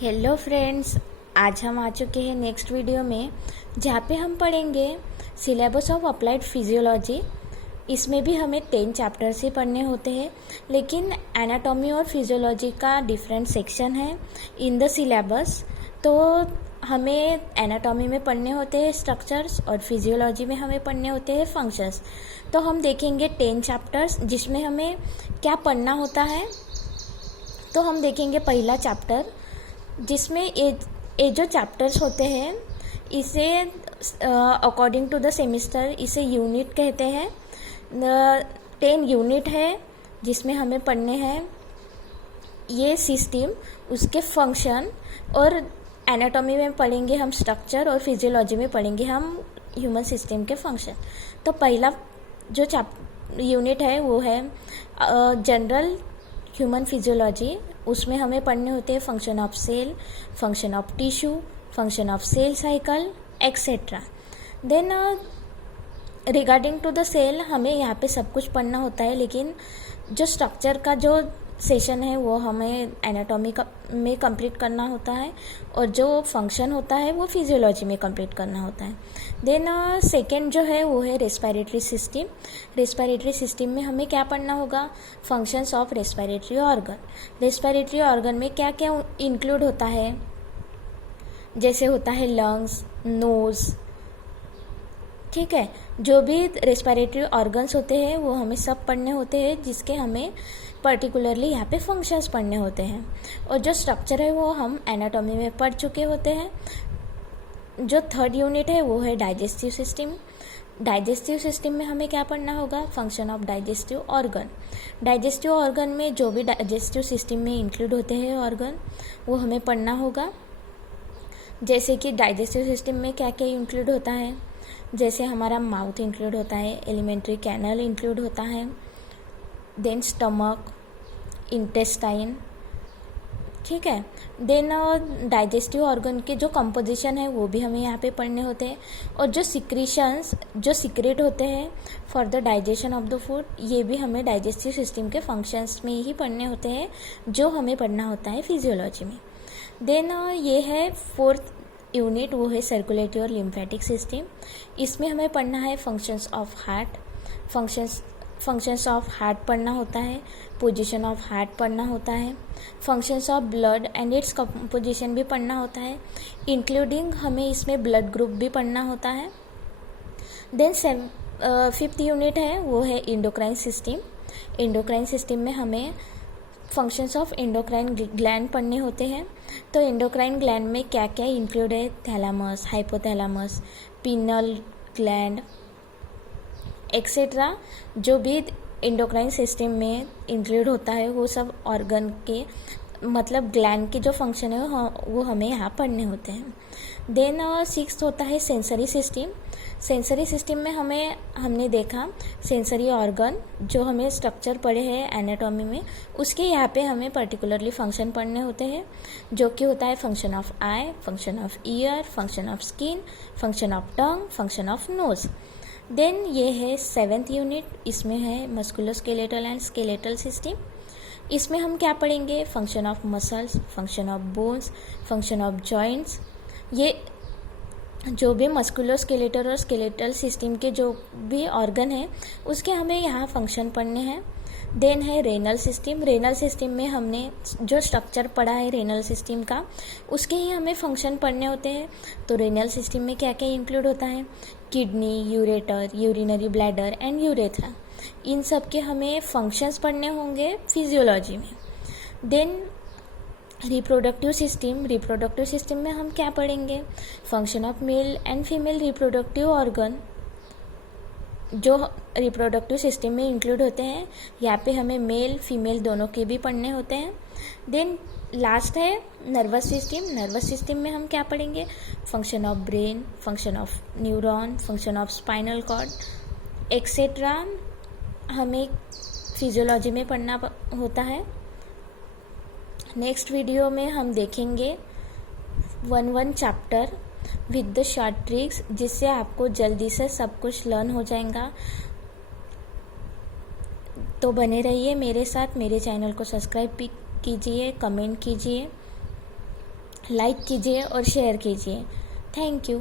Hello friends, आज हम आ चुके हैं नेक्स्ट वीडियो में, जहाँ पे हम पढ़ेंगे सिलेबस ऑफ अप्लाइड फिजियोलॉजी। इसमें भी हमें 10 चैप्टर्स ही पढ़ने होते हैं, लेकिन एनाटॉमी और फिजियोलॉजी का डिफरेंट सेक्शन है इन द सिलेबस। तो हमें एनाटॉमी में पढ़ने होते हैं स्ट्रक्चर्स और फिजियोलॉजी में हमें पढ़ने होते हैं फंक्शंस। तो हम देखेंगे 10 चैप्टर्स जिसमें हमें क्या पढ़ना होता है। तो हम देखेंगे पहला चैप्टर, जिसमें ये जो चैप्टर्स होते हैं इसे अकॉर्डिंग टू द सेमिस्टर इसे यूनिट कहते हैं। 10 यूनिट है जिसमें हमें पढ़ने हैं ये सिस्टम, उसके फंक्शन, और एनाटॉमी में पढ़ेंगे हम स्ट्रक्चर और फिजियोलॉजी में पढ़ेंगे हम ह्यूमन सिस्टम के फंक्शन। तो पहला जो यूनिट है वो है जनरल ह्यूमन फिजियोलॉजी। उसमें हमें पढ़ने होते हैं function of cell, function of tissue, function of cell cycle etcetera. Then regarding to the cell हमें यहाँ पे सब कुछ पढ़ना होता है, लेकिन जो स्ट्रक्चर का जो सेशन है वो हमें एनाटॉमी में कंप्लीट करना होता है, और जो फंक्शन होता है वो फिजियोलॉजी में कंप्लीट करना होता है। देन सेकेंड जो है वो है रेस्पिरेटरी सिस्टम। रेस्पिरेटरी सिस्टम में हमें क्या पढ़ना होगा? Functions of respiratory organ. Respiratory organ में क्या क्या इंक्लूड होता है? जैसे होता है लंग्स, नोज़, ठीक है। जो भी रेस्पिरेटरी ऑर्गन्स होते हैं वो हमें सब पढ़ने होते हैं, जिसके हमें पर्टिकुलरली यहाँ पे फंक्शंस पढ़ने होते हैं। और जो स्ट्रक्चर है वो हम एनाटॉमी में पढ़ चुके होते हैं। जो थर्ड यूनिट है वो है डाइजेस्टिव सिस्टम। डाइजेस्टिव सिस्टम में हमें क्या पढ़ना होगा? Function of digestive organ. Digestive organ में जो भी डाइजेस्टिव सिस्टम में इंक्लूड होते हैं ऑर्गन वो हमें पढ़ना होगा। जैसे कि डाइजेस्टिव सिस्टम में क्या क्या इंक्लूड होता है? जैसे हमारा माउथ इंक्लूड होता है, एलिमेंट्री कैनल इंक्लूड होता है, देन स्टमक, इंटेस्टाइन, ठीक है। देन डाइजेस्टिव ऑर्गन के जो कंपोजिशन है वो भी हमें यहाँ पे पढ़ने होते हैं, और जो सिक्रीशंस जो सिक्रेट होते हैं for the digestion of the food, ये भी हमें डाइजेस्टिव सिस्टम के फंक्शंस में ही पढ़ने होते हैं, जो हमें पढ़ना होता है फिजियोलॉजी में। देन ये है फोर्थ यूनिट, वो है सर्कुलेटरी और लिम्फेटिक सिस्टम। इसमें हमें पढ़ना है functions of heart. Functions of heart पढ़ना होता है, पोजीशन ऑफ हार्ट पढ़ना होता है, functions of blood and its composition भी पढ़ना होता है, इंक्लूडिंग हमें इसमें ब्लड ग्रुप भी पढ़ना होता है। देन फिफ्थ यूनिट है वो है एंडोक्राइन सिस्टम। एंडोक्राइन सिस्टम में हमें फंक्शंस ऑफ एंडोक्राइन ग्लैंड पढ़ने होते हैं। तो एंडोक्राइन ग्लैंड में क्या क्या इंक्लूड है? Thalamus, hypothalamus, penal gland etcetera. जो भी एंडोक्राइन सिस्टम में इंक्लूड होता है वो सब ऑर्गन के मतलब ग्लैंड के जो फंक्शन है वो हमें यहाँ पढ़ने होते हैं। देन सिक्स्थ होता है सेंसरी सिस्टम। सेंसरी सिस्टम में हमने देखा सेंसरी ऑर्गन जो हमें स्ट्रक्चर पढ़े हैं एनाटॉमी में, उसके यहाँ पे हमें पर्टिकुलरली फंक्शन पढ़ने होते हैं, जो कि होता है function of eye, function of ear, function of skin, function of tongue, function of nose. Then ये है सेवेंथ यूनिट, इसमें है मस्कुलोस्केलेटल एंड स्केलेटल सिस्टम। इसमें हम क्या पढ़ेंगे? Function of muscles, function of bones, function of joints. ये जो भी मस्कुलोस्केलेटल और स्केलेटल सिस्टम के जो भी ऑर्गन है उसके हमें यहाँ फंक्शन पढ़ने हैं। देन है रेनल सिस्टम। रेनल सिस्टम में हमने जो स्ट्रक्चर पढ़ा है रेनल सिस्टम का, उसके ही हमें फंक्शन पढ़ने होते हैं। तो रेनल सिस्टम में क्या क्या इंक्लूड होता है? Kidney, ureter, urinary bladder and urethra. इन सब के हमें फंक्शंस पढ़ने होंगे फिजियोलॉजी में। Then reproductive system. Reproductive system में हम क्या पढ़ेंगे? Function of male and female reproductive organ जो रिप्रोडक्टिव सिस्टम में इंक्लूड होते हैं, यहाँ पे हमें मेल फीमेल दोनों के भी पढ़ने होते हैं। देन लास्ट है नर्वस सिस्टम। नर्वस सिस्टम में हम क्या पढ़ेंगे? Function of brain, function of neuron, function of spinal cord etcetera हमें फिजियोलॉजी में पढ़ना होता है। नेक्स्ट वीडियो में हम देखेंगे 1 chapter with the short tricks, जिससे आपको जल्दी से सब कुछ लर्न हो जाएगा। तो बने रहिए मेरे साथ, मेरे चैनल को सब्सक्राइब भी कीजिए, कमेंट कीजिए। लाइक कीजिए और शेयर कीजिए। Thank you.